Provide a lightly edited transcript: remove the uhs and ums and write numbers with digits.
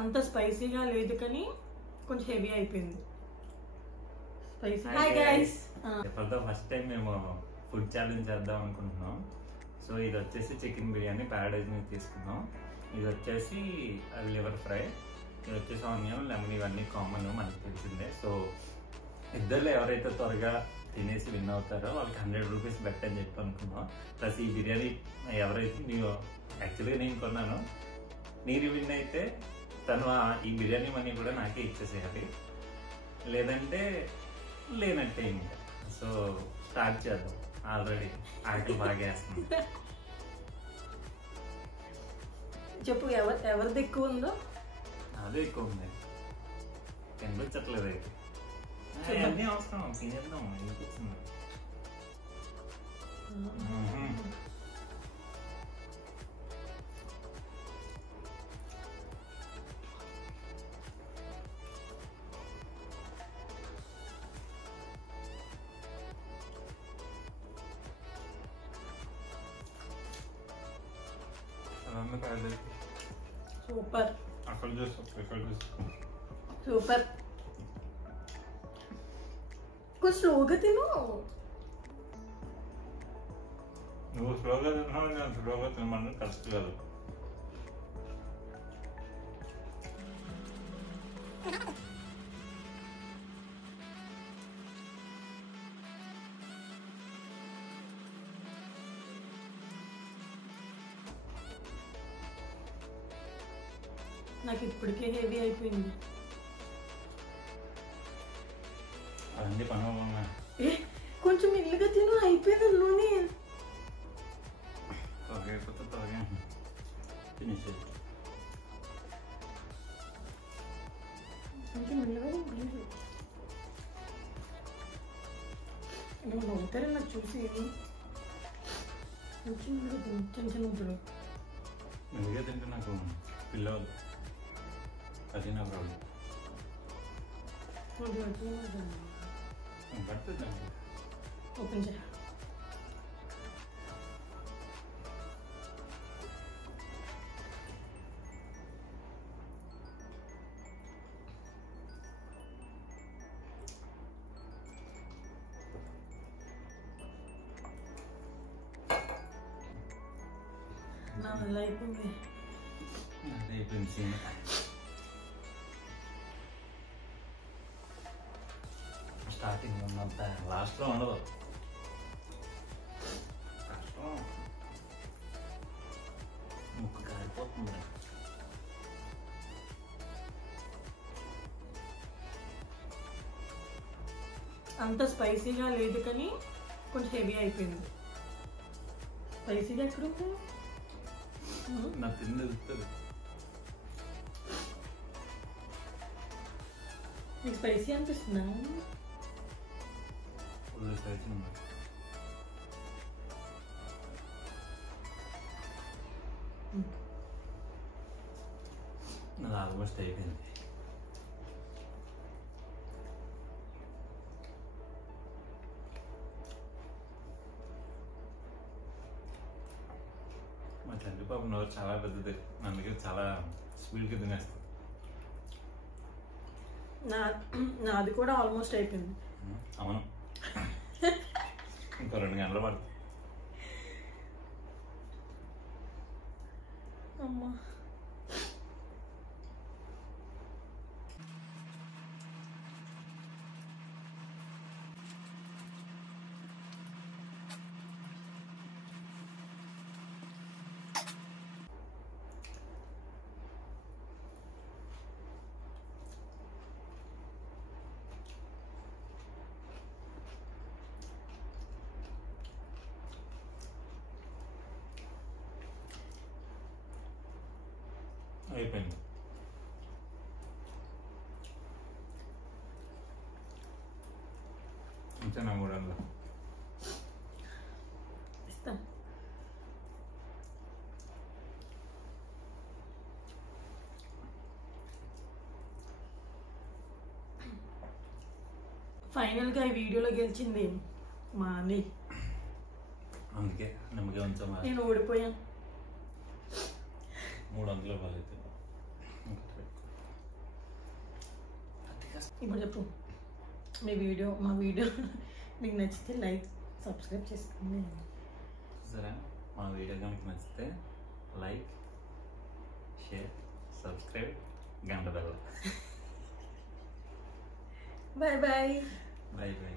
అంత స్పైసీగా లేదు కానీ కొంచెం హెవీ అయిపోయింది. Spicy. Hi guys, first time మేము ఫుడ్ ఛాలెంజ్ చేద్దాం అనుకుంటున్నాం. సో ఇది వచ్చేసి చికెన్ బిర్యానీ ప్యారడైజ్ నుంచి తీసుకున్నాం. ఇది వచ్చేసి లివర్ ఫ్రై, ఇది వచ్చేసి ఆనియన్ లెమన్, ఇవన్నీ కామన్ మనకు తెలిసిందే. సో ఇద్దరు ఎవరైతే త్వరగా తినేసి విన్ అవుతారో వాళ్ళకి 100 రూపీస్ బెట్ అని చెప్పి అనుకున్నాం. ప్లస్ ఈ బిర్యానీ ఎవరైతే నీవు యాక్చువల్గా నేను కొన్నాను, నీరు విన్ అయితే తను ఈ బిర్యానీ మనీ కూడా నాకే ఇచ్చేసేయాలి, లేదంటే లేనట్టే ఇంకా. సో స్టార్ట్ చేద్దాం. ఆల్రెడీ ఆకలి బాగా వేస్తుంది. చెప్పు, ఎవరిది ఎక్కువ ఉందో? అదే ఎక్కువ ఉంది, కనిపించట్లేదు. అయితే అన్నీ అవసరం తినేద్దాం. అనిపిస్తుంది. సూపర్ అక్కడ చూస్తాం. సూపర్. కొంచెం స్లోగా తిను. నువ్వు స్లోగా తిన్నావు, నేను స్లోగా తినమని కరెక్ట్ కాదు. నాకు ఇప్పటికే హెవీ అయిపోయింది. అన్నీ పనులు కొంచెం ఇల్లుగా తిను, అయిపోయింది నూనె. త్వరగా ఫినిష్. కొంచెం ఇల్లుగా తిను. నువ్వు నవ్వుతారని నాకు చూసి. కొంచెం ఇల్లుగా తిను, చిన్న చిన్న ముద్దలు. మెల్లిగా తింటే నాకు పిల్లలు అది నా ప్రాబ్లం. ఓపెన్ చేయ. నా వల్ల అయిపోయింది. అదే అయిపోయింది సీన్. స్టార్టింగ్ ఉన్నంత లాస్ట్లో ఉండదు. కష్టం, ముక్కు కారిపోతుంది. అంత స్పైసీగా లేదు కానీ కొంచెం హెవీ అయిపోయింది. స్పైసీగా ఎక్కడుంది? నా తిండి వెళ్తుంది. నీకు స్పైసీ అనిపిస్తుందా? ఫుల్ స్పైసీ ఉంది. నాది ఆల్మోస్ట్ అయిపోయింది. మా తండ్రి పాప నోరు చాలా పెద్దది, అందుకే చాలా స్పీడ్గా తినేస్తాను. నాది కూడా ఆల్మోస్ట్ అయిపోయింది. అవును, ఇంకో 2 గంటలు పడుతుంది. అమ్మా, అయిపోయింది. ఇంతేనా? 3 గంటలు ఇస్తాను. ఫైనల్గా ఈ వీడియోలో గెలిచింది మా అన్ని. అందుకే నమ్మకం ఉంచామా? నేను ఓడిపోయాను. 300 ఇవ్వాలి. ఇప్పుడు చెప్పు మా వీడియో మీకు నచ్చితే లైక్ సబ్స్క్రైబ్ చేసుకోండి. సరే, మా వీడియో కనుక నచ్చితే లైక్, షేర్, సబ్స్క్రైబ్, గంట బెల్ల. Bye bye. Bye bye.